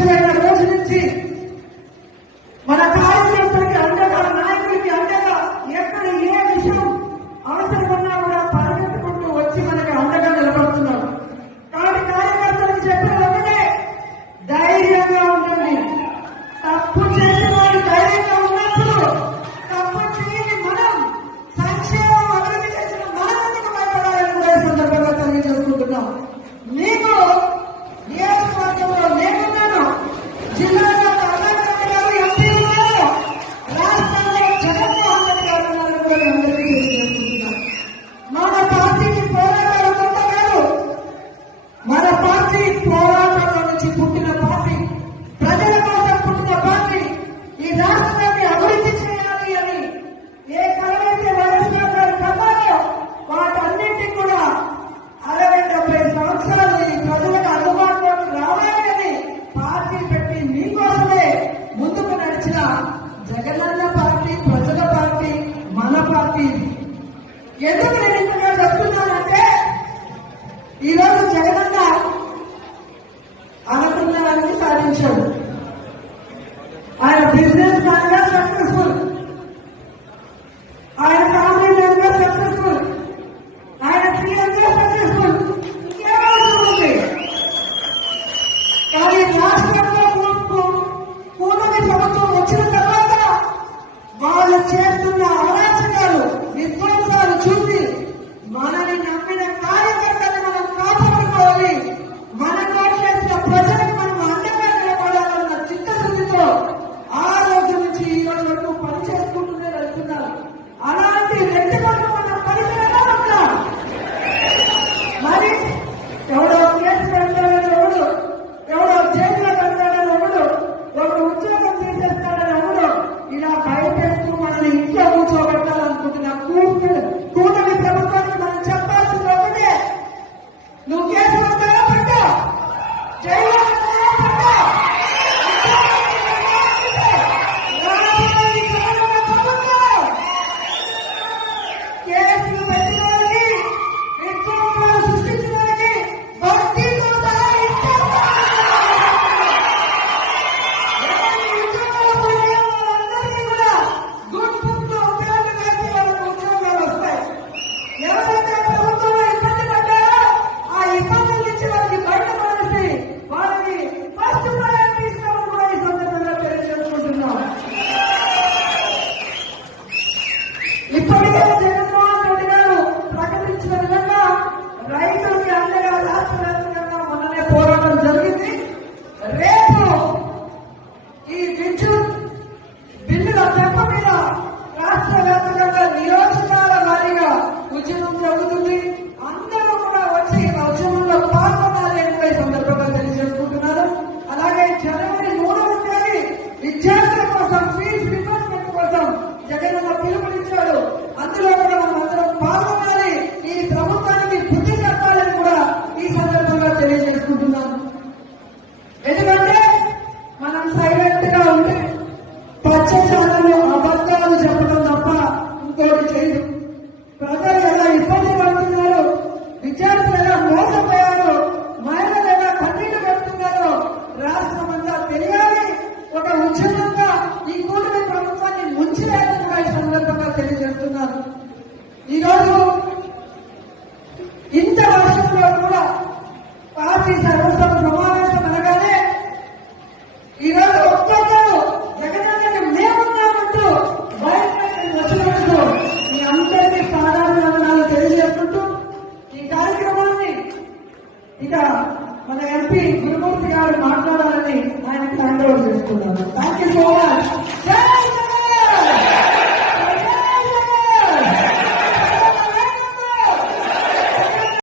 Gracias. ఎందుకు నేను ఇక్కడ చెప్తున్నానంటే ఈరోజు జగనన్న అనుకున్న సాధించాడు. ఆయన business to the temple talking. ರೈತರ ఇంకా మన ఎంపీ గురుమూర్తి గారు మాట్లాడాలని ఆయన హ్యాండ్ ఓవర్ చేసుకున్నాను థ్యాంక్ యూ సో మచ్